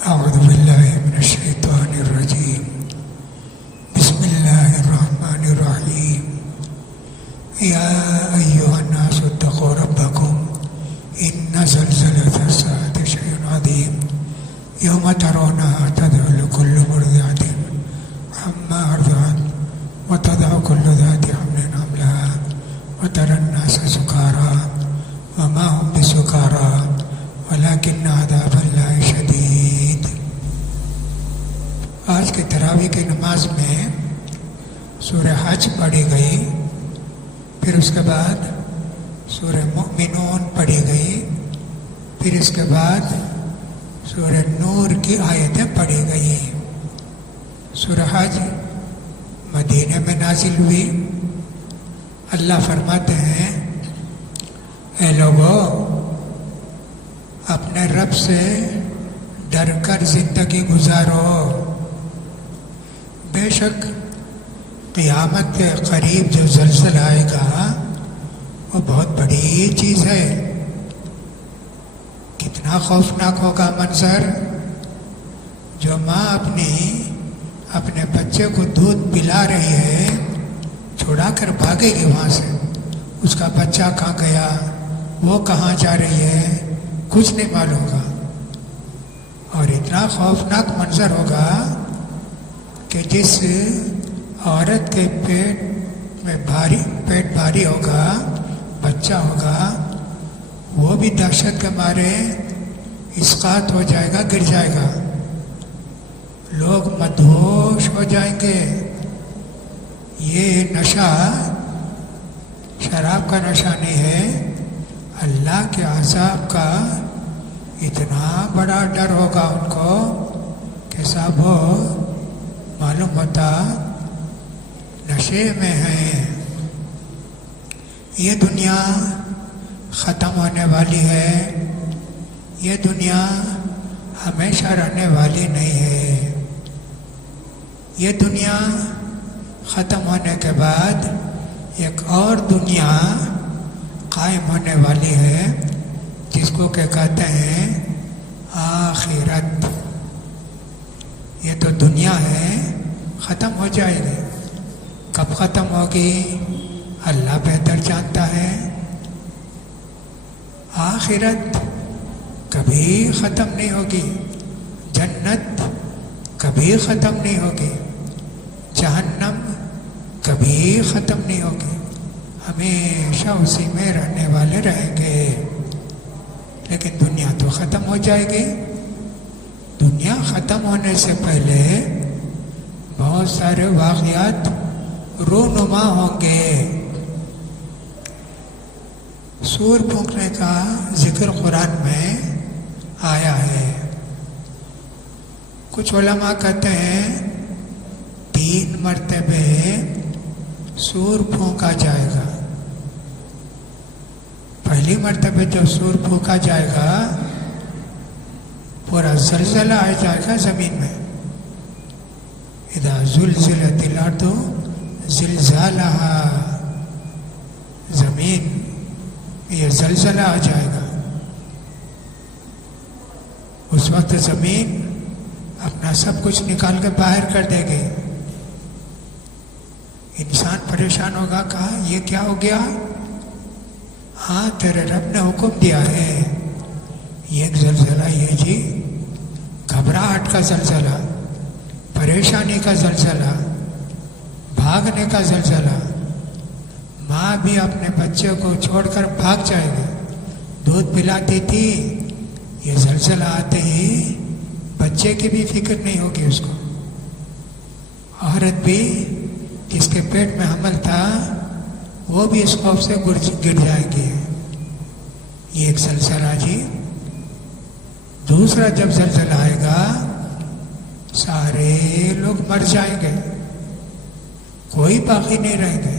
أعوذ بالله من الشيطان الرجيم. بسم الله الرحمن الرحيم. يا أيها الناس اتقوا ربكم إن زلزلة الساعة شيء عظيم يوم ترونها تذهل كل مرضعة عما أرضعت وتضع كل ذات حمل حملها وترى الناس سكارى وما هم بسكارى ولكن عذاب الله شدید. آج کے تراویح کی نماز میں سورہ حج پڑھی گئی، پھر اس کے بعد سورہ مؤمنون پڑھی گئی، پھر اس کے بعد سورہ نور کی آیتیں پڑھی گئی. سورہ حج مدینہ میں نازل ہوئی. اللہ فرماتے ہیں اے لوگو، اپنے رب سے ڈر کر زندگی گزارو. بے شک قیامت کے قریب جو زلزلہ آئے گا وہ بہت بڑی چیز ہے. کتنا خوفناک ہوگا منظر. جو ماں اپنے بچے کو دودھ پلا رہی ہے، چھڑا کر بھاگے گی وہاں سے. اس کا بچہ کہاں گیا، وہ کہاں جا رہی ہے، کچھ نہیں معلوم ہوگا. اور اتنا خوفناک منظر ہوگا کہ جس عورت کے پیٹ بھاری ہوگا، بچہ ہوگا، وہ بھی دہشت کے مارے اسقاط ہو جائے گا، گر جائے گا. لوگ مدہوش ہو جائیں گے. یہ نشہ شراب کا نشہ نہیں ہے، اللہ کے عذاب کا اتنا بڑا ڈر ہوگا ان کو کہ صاحب وہ معلوم ہوتا نشے میں ہیں. یہ دنیا ختم ہونے والی ہے، یہ دنیا ہمیشہ رہنے والی نہیں ہے. یہ دنیا ختم ہونے کے بعد ایک اور دنیا قائم ہونے والی ہے، جس کو کہ کہتے ہیں آخرت. یہ تو دنیا ہے، ختم ہو جائے گی. کب ختم ہوگی اللہ بہتر جانتا ہے. آخرت کبھی ختم نہیں ہوگی، جنت کبھی ختم نہیں ہوگی، جہنم کبھی ختم نہیں ہوگی. ہمیشہ اسی میں رہنے والے رہیں گے. لیکن دنیا تو ختم ہو جائے گی. دنیا ختم ہونے سے پہلے بہت سارے واقعات رونما ہوں گے. سور پھونکنے کا ذکر قرآن میں آیا ہے. کچھ علماء کہتے ہیں 3 مرتبے سور پھونکا جائے گا. پہلی مرتبہ جب سور پھونکا جائے گا پورا زلزلہ آ جائے گا زمین میں. اذا زلزلت الارض زلزالها، زمین یہ زلزلہ آ جائے گا. اس وقت زمین اپنا سب کچھ نکال کے باہر کر دے گی. انسان پریشان ہوگا، کہا یہ کیا ہو گیا؟ ہاں تیرے رب نے حکم دیا ہے. یہ ایک زلزلہ یہ جی گھبراہٹ کا زلزلہ، پریشانی کا زلزلہ، بھاگنے کا زلزلہ. ماں بھی اپنے بچے کو چھوڑ کر بھاگ جائے گی. دودھ پلاتی تھی، یہ زلزلہ آتے ہی بچے کی بھی فکر نہیں ہوگی اس کو. عورت بھی جس کے پیٹ میں حمل تھا وہ بھی اس خوف سے گر جائے گی. یہ ایک زلزلہ جی. دوسرا جب زلزلہ آئے گا سارے لوگ مر جائیں گے، کوئی باقی نہیں رہیں گے.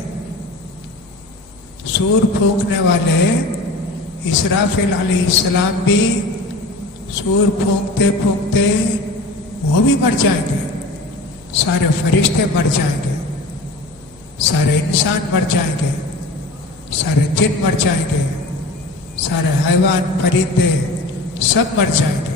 سور پھونکنے والے اسرافیل علیہ السلام بھی سور پھونکتے پھونکتے وہ بھی مر جائیں گے. سارے فرشتے مر جائیں گے، سارے انسان مر جائیں گے، سارے جن مر جائیں گے، سارے حیوان پرندے سب مر جائیں گے.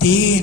3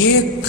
1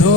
2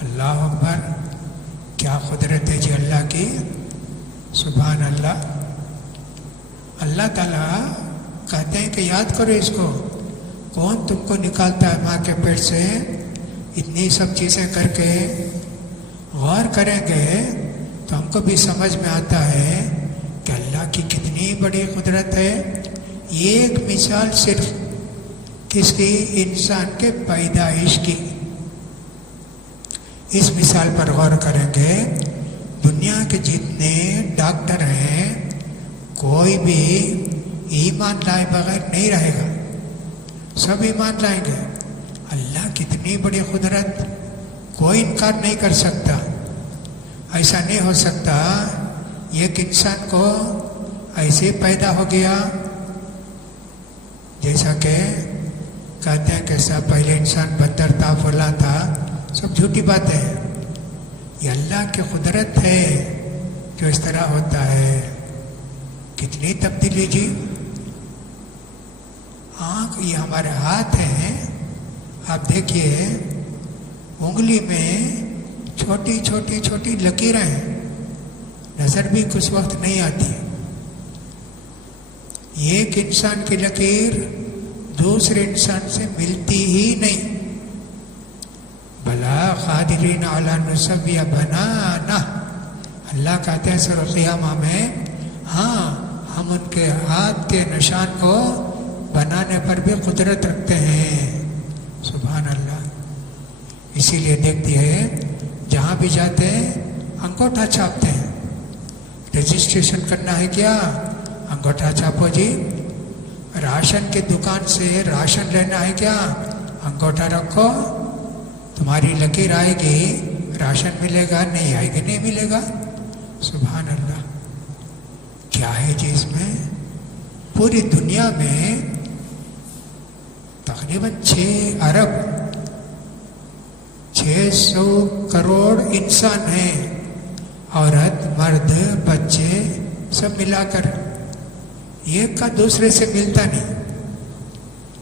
اللہ اکبر، کیا قدرت ہے جی اللہ کی، سبحان اللہ۔ اللہ تعالیٰ کہتے ہیں کہ یاد کرو اس کو، کون تم کو نکالتا ہے ماں کے پیٹ سے، اتنی سب چیزیں کر کے غور کریں گے تو ہم کو بھی سمجھ میں آتا ہے کہ اللہ کی کتنی بڑی قدرت ہے۔ ایک مثال صرف کس کی، انسان کے پیدائش کی، اس مثال پر غور کریں گے۔ دنیا کے جتنے ڈاکٹر ہیں کوئی بھی ایمان لائے بغیر نہیں رہے گا، سب ایمان لائیں گے۔ اللہ کتنی بڑی قدرت، کوئی انکار نہیں کر سکتا۔ ایسا نہیں ہو سکتا ایک انسان کو ایسے پیدا ہو گیا، جیسا کہ کہتے ہیں کہ سب پہلے انسان بدتر تھا، فلاں تھا، سب جھوٹی باتیں ہیں۔ یہ اللہ کی قدرت ہے جو اس طرح ہوتا ہے۔ کتنی تبدیلی جی۔ آنکھ، یہ ہمارے ہاتھ ہیں، آپ دیکھیے انگلی میں چھوٹی چھوٹی چھوٹی لکیریں ہیں، نظر بھی کچھ وقت نہیں آتی۔ ایک انسان کی لکیر دوسرے انسان سے ملتی ہی نہیں۔ بلا قادرین علی نسوی بنانا، اللہ کہتے ہیں سورۃ القیامہ میں، ہاں ہم ان کے ہاتھ کے نشان کو بنانے پر بھی قدرت رکھتے ہیں، سبحان اللہ۔ اسی لیے دیکھتی ہے جہاں بھی جاتے ہیں انگوٹھا چھاپتے ہیں، رجسٹریشن کرنا ہے کیا، انگوٹھا چھاپو جی۔ راشن کی دکان سے راشن لینا ہے کیا، انگوٹھا رکھو، تمہاری لکیر آئے گی، راشن ملے گا، نہیں آئے گی نہیں ملے گا، سبحان اللہ۔ کیا ہے جی اس میں؟ پوری دنیا میں تقریباً 6 ارب 600 کروڑ انسان ہیں، عورت مرد بچے سب ملا کر، ایک کا دوسرے سے ملتا نہیں۔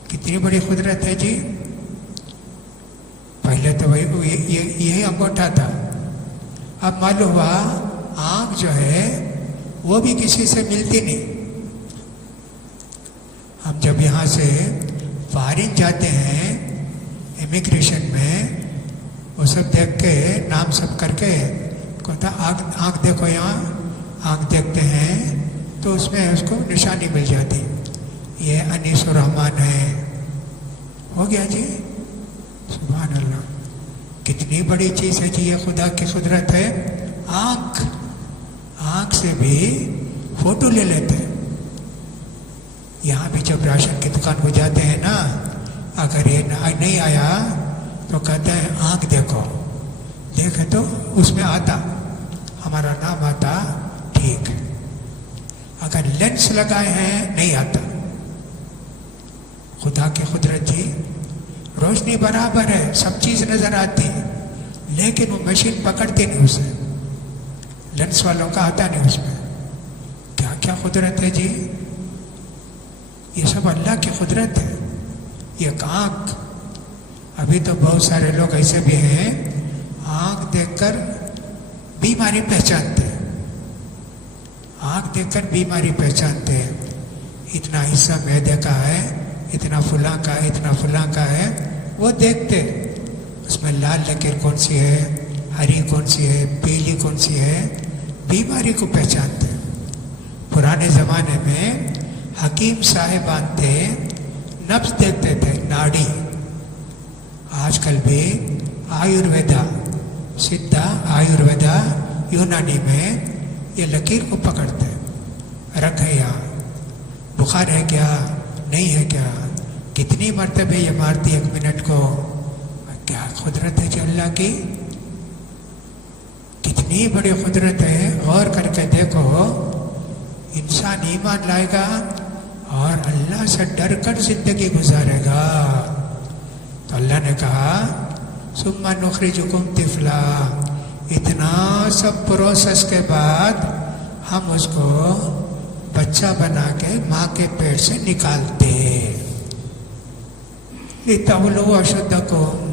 کتنی بڑی قدرت ہے جی۔ پہلے تو یہی انگوٹھا تھا، اب معلوم ہوا آنکھ جو ہے وہ بھی کسی سے ملتی نہیں۔ ہم جب یہاں سے فارن جاتے ہیں امیگریشن میں، وہ سب دیکھ کے نام سب کر کے کہتا آنکھ دیکھو، یہاں آنکھ دیکھتے ہیں تو اس میں اس کو نشانی مل جاتی، یہ انیس الرحمن ہے، ہو گیا جی، سبحان اللہ۔ کتنی بڑی چیز ہے جی یہ، خدا کی قدرت ہے۔ آنکھ سے بھی فوٹو لے لیتے ہیں۔ یہاں بھی جب راشن کی دکان کو جاتے ہیں نا، اگر یہ نہیں آیا تو کہتے ہیں آنکھ دیکھو، دیکھے تو اس میں آتا، ہمارا نام آتا، ٹھیک ہے۔ اگر لینس لگائے ہیں نہیں آتا۔ خدا کی قدرت جی، روشنی برابر ہے، سب چیز نظر آتی، لیکن وہ مشین پکڑتی نہیں اسے، لینس والوں کا آتا نہیں اس میں۔ کیا کیا قدرت ہے جی، یہ سب اللہ کی قدرت ہے۔ یہ آنکھ، ابھی تو بہت سارے لوگ ایسے بھی ہیں آنکھ دیکھ کر بیماری پہچانتے ہیں، آنکھ دیکھ کر بیماری پہچانتے ہیں، اتنا حصہ معدے کا ہے، اتنا فلاں کا ہے، اتنا فلاں کا ہے، وہ دیکھتے اس میں لال لکیر کون سی ہے، ہری کون سی ہے، پیلی کون سی ہے، بیماری کو پہچانتے۔ پرانے زمانے میں حکیم صاحبان تھے، نبض دیکھتے تھے، ناڑی۔ آج کل بھی آیورویدا، سدھا آیورویدا یونانی میں یہ لکیر کو پکڑتے، رکھ ہے یہاں، بخار ہے کیا، نہیں ہے کیا، کتنی مرتبہ یہ مارتی 1 منٹ کو۔ کیا قدرت ہے جی اللہ کی، کتنی بڑی قدرت ہے، غور کر کے دیکھو۔ انسان ایمان لائے گا اور اللہ سے ڈر کر زندگی گزارے گا تو اللہ نے کہا ثم نخرجکم طفلا، اتنا سب پروسیس کے بعد ہم اس کو بچہ بنا کے ماں کے پیٹ سے نکالتے۔ لتبلغوا اشدکم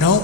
9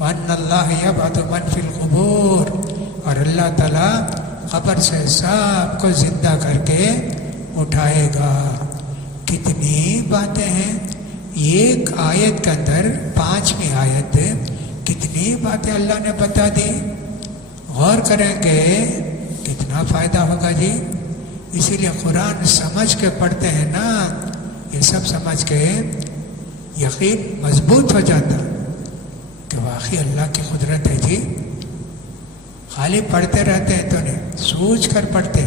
وَأَنَّ اللَّهَ يَبْعَثُ مَنْ فِي الْقُبُورِ، اور اللہ تعالیٰ قبر سے سب کو زندہ کر کے اٹھائے گا۔ کتنی باتیں ہیں ایک آیت کے اندر، 5ویں آیت، کتنی باتیں اللہ نے بتا دی۔ غور کریں گے کتنا فائدہ ہوگا جی۔ اسی لیے قرآن سمجھ کے پڑھتے ہیں نا، یہ سب سمجھ کے یقین مضبوط ہو جاتا کہ واقعی اللہ کی قدرت ہے جی۔ خالی پڑھتے رہتے ہیں تو نہیں، سوچ کر پڑھتے،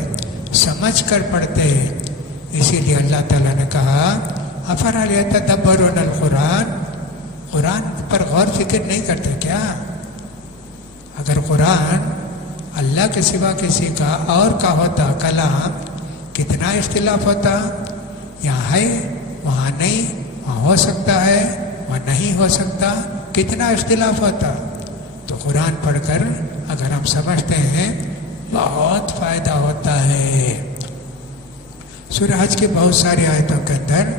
سمجھ کر پڑھتے ہیں۔ اسی لیے اللہ تعالیٰ نے کہا افلا یتدبرون القرآن، قرآن پر غور فکر نہیں کرتے کیا؟ اگر قرآن اللہ کے سوا کسی کا اور کا ہوتا کلام، کتنا اختلاف ہوتا۔ یہاں ہے وہاں نہیں، وہاں ہو سکتا ہے وہاں نہیں ہو سکتا، کتنا اختلاف ہوتا۔ تو قرآن پڑھ کر اگر ہم سمجھتے ہیں بہت فائدہ ہوتا ہے۔ سورہ حج کی بہت ساری آیتوں کے اندر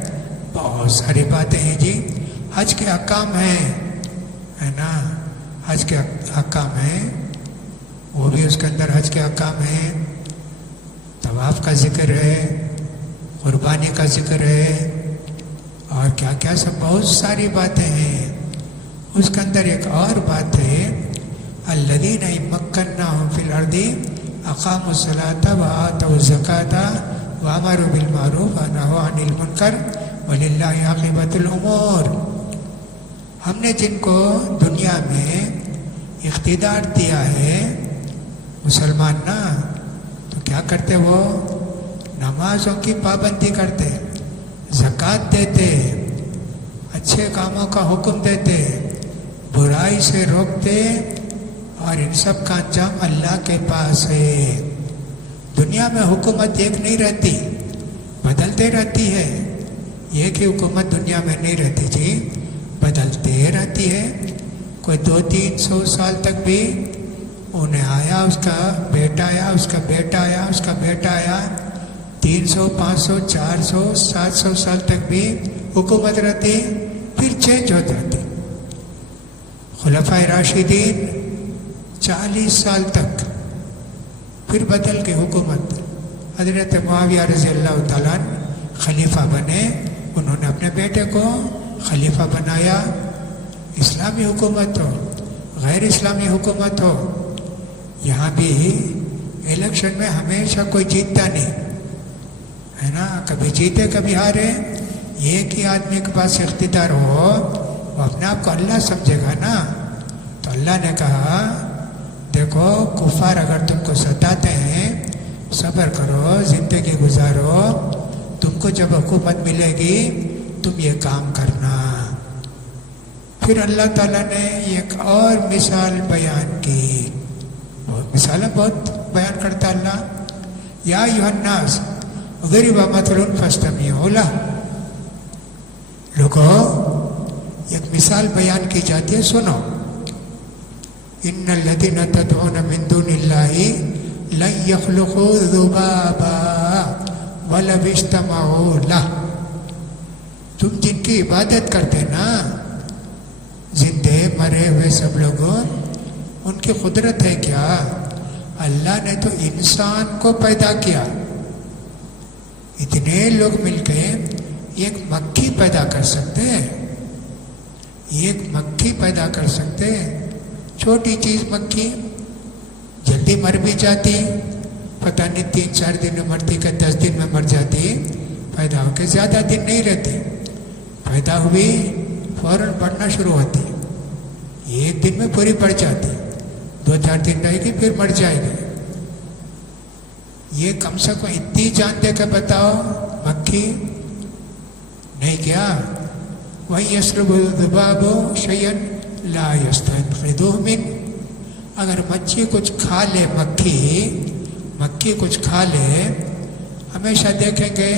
بہت ساری باتیں ہیں جی۔ حج کے احکام ہیں، ہے نا، حج کے احکام ہیں، وہ بھی اس کے اندر حج کے احکام ہیں۔ طواف کا ذکر ہے، قربانی کا ذکر ہے، اور کیا کیا سب بہت ساری باتیں ہیں۔ اس کے اندر ایک اور بات ہے، الذین مکناہم فی الارض اقاموا الصلاۃ وآتوا الزکاۃ وامروا بالمعروف ونہوا عن المنکر وللہ عاقبۃ الامور۔ ہم نے جن کو دنیا میں اقتدار دیا ہے، مسلمان نا، تو کیا کرتے؟ وہ نمازوں کی پابندی کرتے، زکوٰۃ دیتے، اچھے کاموں کا حکم دیتے، برائی سے روکتے، اور ان سب کا انجام اللہ کے پاس ہے۔ دنیا میں حکومت ایک نہیں رہتی، بدلتے رہتی ہے۔ ایک ہی حکومت دنیا میں نہیں رہتی جی، بدلتے رہتی ہے۔ کوئی 200-300 سال تک بھی انہیں آیا، اس کا بیٹا آیا، اس کا بیٹا آیا، اس کا بیٹا آیا، 300 500 400 700 سال تک بھی حکومت رہتی، پھر چینج ہو جاتی۔ خلفائے راشدین 40 سال تک، پھر بدل گئی حکومت۔ حضرت معاویہ رضی اللہ تعالیٰ خلیفہ بنے، انہوں نے اپنے بیٹے کو خلیفہ بنایا۔ اسلامی حکومت ہو، غیر اسلامی حکومت ہو، یہاں بھی الیکشن میں ہمیشہ کوئی جیتتا نہیں ہے نا، کبھی جیتے کبھی ہارے۔ ایک ہی آدمی کے پاس اقتدار ہو، وہ اپنے آپ کو اللہ سمجھے گا نا۔ تو اللہ نے کہا دیکھو کفار اگر تم کو ستاتے ہیں، صبر کرو، زندگی گزارو، تم کو جب حکومت ملے گی تم یہ کام کرنا۔ پھر اللہ تعالیٰ نے ایک اور مثال بیان کی، مثالیں بہت بیان کرتا اللہ۔ یا ایھا الناس ضرب مثل فاستمعوا لہ، لوگو ایک مثال بیان کی جاتی ہے، سنو۔ ان الذین تدعون من دون اللہ لن یخلقوا ذبابا ولو اجتمعوا لہ۔ تم جن کی عبادت کرتے نا، زندے مرے ہوئے سب لوگوں، ان کی قدرت ہے کیا؟ اللہ نے تو انسان کو پیدا کیا، اتنے لوگ مل کے ایک مکھی پیدا کر سکتے ہیں، ایک مکھی پیدا کر سکتے ہیں، چھوٹی چیز مکھی، جلدی مر بھی جاتی، پتہ نہیں 3-4 دن میں مرتی کہ 10 دن میں مر جاتی، پیدا ہو کے زیادہ دن نہیں رہتی، پیدا ہوئی فوراً بڑھنا شروع ہوتی، ایک دن میں پوری بڑھ جاتی، 2-4 دن رہے گی پھر مر جائے گی۔ یہ کم سے کم اتنی جان دے کے بتاؤ مکھی نہیں کیا؟ وَإِن يَسْلُبْهُ الذُّبَابُ شَيْئًا لَا يَسْتَنقِذُهُ مِنْهُ، اگر مچھی کچھ کھا لے، مکھی کچھ کھا لے، ہمیشہ دیکھیں گے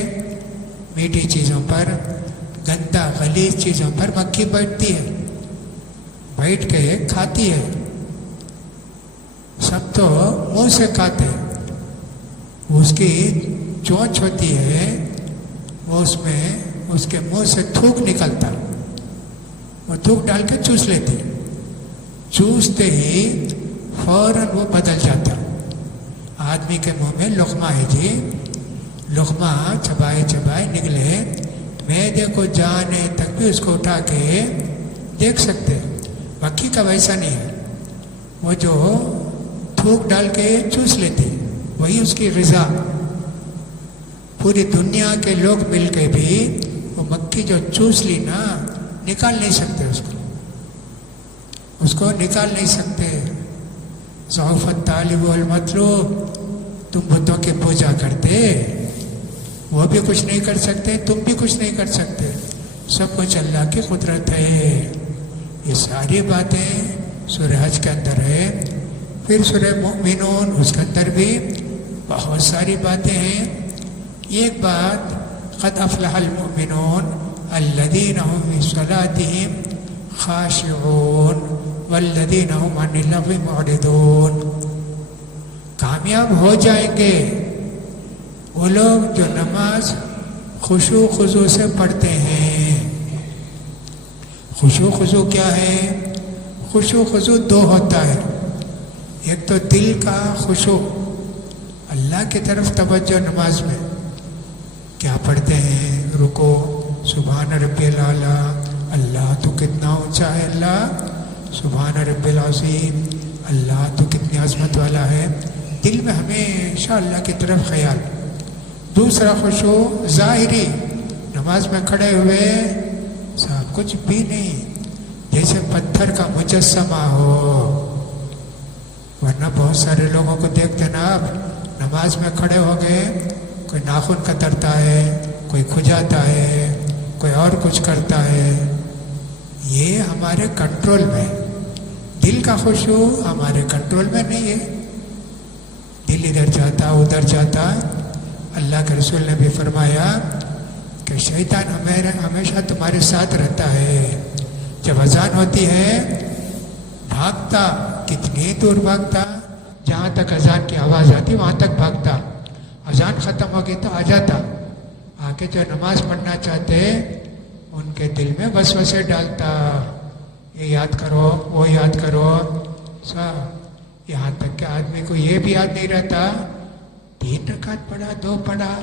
میٹھی چیزوں پر، گندا غلیظ چیزوں پر مکھی بیٹھتی ہے، بیٹھ کے کھاتی ہے، سب تو منہ سے کھاتے ہیں، اس کی چونچ ہوتی ہے، وہ اس میں اس کے منہ سے تھوک نکلتا، وہ تھوک ڈال کے چوس لیتی، چوستے ہی فوراً وہ بدل جاتا. آدمی کے منہ میں لقمہ ہے جی، لقمہ چبائے چبائے نکلے، معدے کو جانے تک بھی اس کو اٹھا کے دیکھ سکتے. مکھی کا ویسا نہیں ہے، وہ جو تھوک ڈال کے چوس لیتی، وہی اس کی غذا. پوری دنیا کے لوگ مل کے بھی وہ مکھی جو چوس لی نا، نکال نہیں سکتے اس کو نکال نہیں سکتے. ضعف الطالب والمطلوب. تم بتوں کی پوجا کرتے، وہ بھی کچھ نہیں کر سکتے، تم بھی کچھ نہیں کر سکتے. سب کچھ اللہ کی قدرت ہے. یہ ساری باتیں سورہ حج کے اندر ہے. پھر سورہ مومنون، اس کے اندر بھی بہت ساری باتیں ہیں. ایک بات، قد افلح المؤمنون الذین هم فی صلاتهم خاشعون والذین هم عن اللغو معرضون. کامیاب ہو جائیں گے وہ لوگ جو نماز خشوع خضوع سے پڑھتے ہیں. خشوع خضوع کیا ہے؟ خشوع خضوع دو ہوتا ہے. ایک تو دل کا خشوع، اللہ کی طرف توجہ نماز میں. کیا پڑھتے ہیں؟ رکو سبحان ربی الاعلیٰ، اللہ تو کتنا اونچا ہے، اللہ سبحان ربی العظیم، اللہ تو کتنی عظمت والا ہے. دل میں ہمیشہ اللہ کی طرف خیال. دوسرا خشوع ظاہری، نماز میں کھڑے ہوئے سب کچھ بھی نہیں، جیسے پتھر کا مجسمہ ہو. ورنہ بہت سارے لوگوں کو دیکھتے نا آپ، نماز میں کھڑے ہو گئے، کوئی ناخن کترتا ہے، کوئی کھجاتا ہے، کوئی اور کچھ کرتا ہے. یہ ہمارے کنٹرول میں. دل کا خشوع ہمارے کنٹرول میں نہیں ہے. دل ادھر جاتا ادھر جاتا. اللہ کے رسول نے بھی فرمایا کہ شیطان ہمیشہ تمہارے ساتھ رہتا ہے. جب اذان ہوتی ہے بھاگتا، کتنی دور بھاگتا، جہاں تک اذان کی آواز آتی وہاں تک بھاگتا. اذان ختم ہو گئی تو آ جاتا. آ کے جو نماز پڑھنا چاہتے ان کے دل میں وسوسے ڈالتا، یہ یاد کرو وہ یاد کرو سب. یہاں تک کہ آدمی کو یہ بھی یاد نہیں رہتا 3 رکعت پڑھا 2 پڑھا،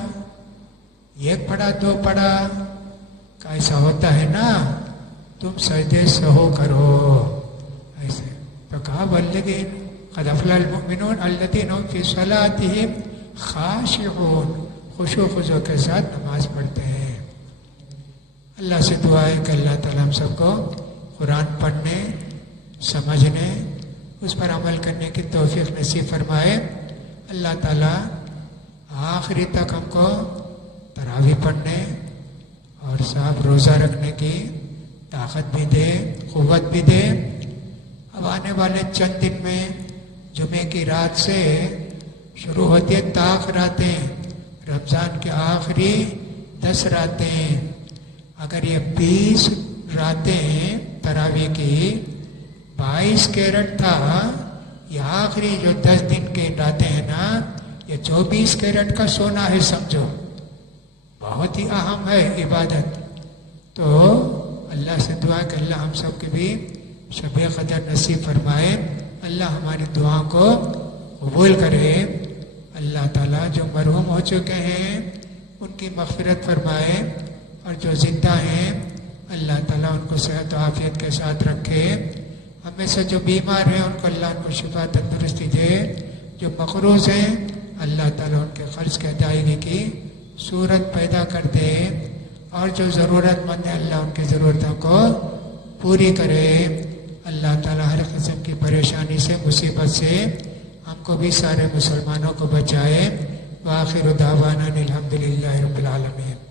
1 پڑھا 2 پڑھا. ایسا ہوتا ہے نا، تم سجدے سہو کرو ایسے. تو کہا والذین قد افلح المؤمنون الذین هم فی صلاتهم خاشعون، خشوع خضوع کے ساتھ نماز پڑھتے ہیں. اللہ سے دعا ہے کہ اللہ تعالیٰ ہم سب کو قرآن پڑھنے، سمجھنے، اس پر عمل کرنے کی توفیق نصیب فرمائے. اللہ تعالیٰ آخری تک ہم کو تراویح پڑھنے اور صاحب روزہ رکھنے کی طاقت بھی دے، قوت بھی دے. اب آنے والے چند دن میں جمعے کی رات سے شروع ہوتی ہے طاق راتیں، رمضان کے آخری 10 راتیں. اگر یہ 20 راتیں تراویح کی 22 کیرٹ تھا، یہ آخری جو 10 دن کی راتیں ہیں نا، یہ 24 کیرٹ کا سونا ہے. سمجھو بہت ہی اہم ہے عبادت. تو اللہ سے دعا کہ اللہ ہم سب کے بھی شب قدر نصیب فرمائے. اللہ ہماری دعا کو قبول کرے. اللہ تعالیٰ جو مرحوم ہو چکے ہیں ان کی مغفرت فرمائے، اور جو زندہ ہیں اللہ تعالیٰ ان کو صحت و عافیت کے ساتھ رکھے. ہمیں سے جو بیمار ہیں ان کو اللہ ان کو شفا تندرستی دے. جو مقروض ہیں اللہ تعالیٰ ان کے قرض کی ادائیگی کی صورت پیدا کر دے. اور جو ضرورت مند ہے اللہ ان کی ضرورتوں کو پوری کرے. اللہ تعالیٰ ہر قسم کی پریشانی سے، مصیبت سے ہم کو بھی سارے مسلمانوں کو بچائے. وآخر دعوانا الحمدللہ رب العالمین.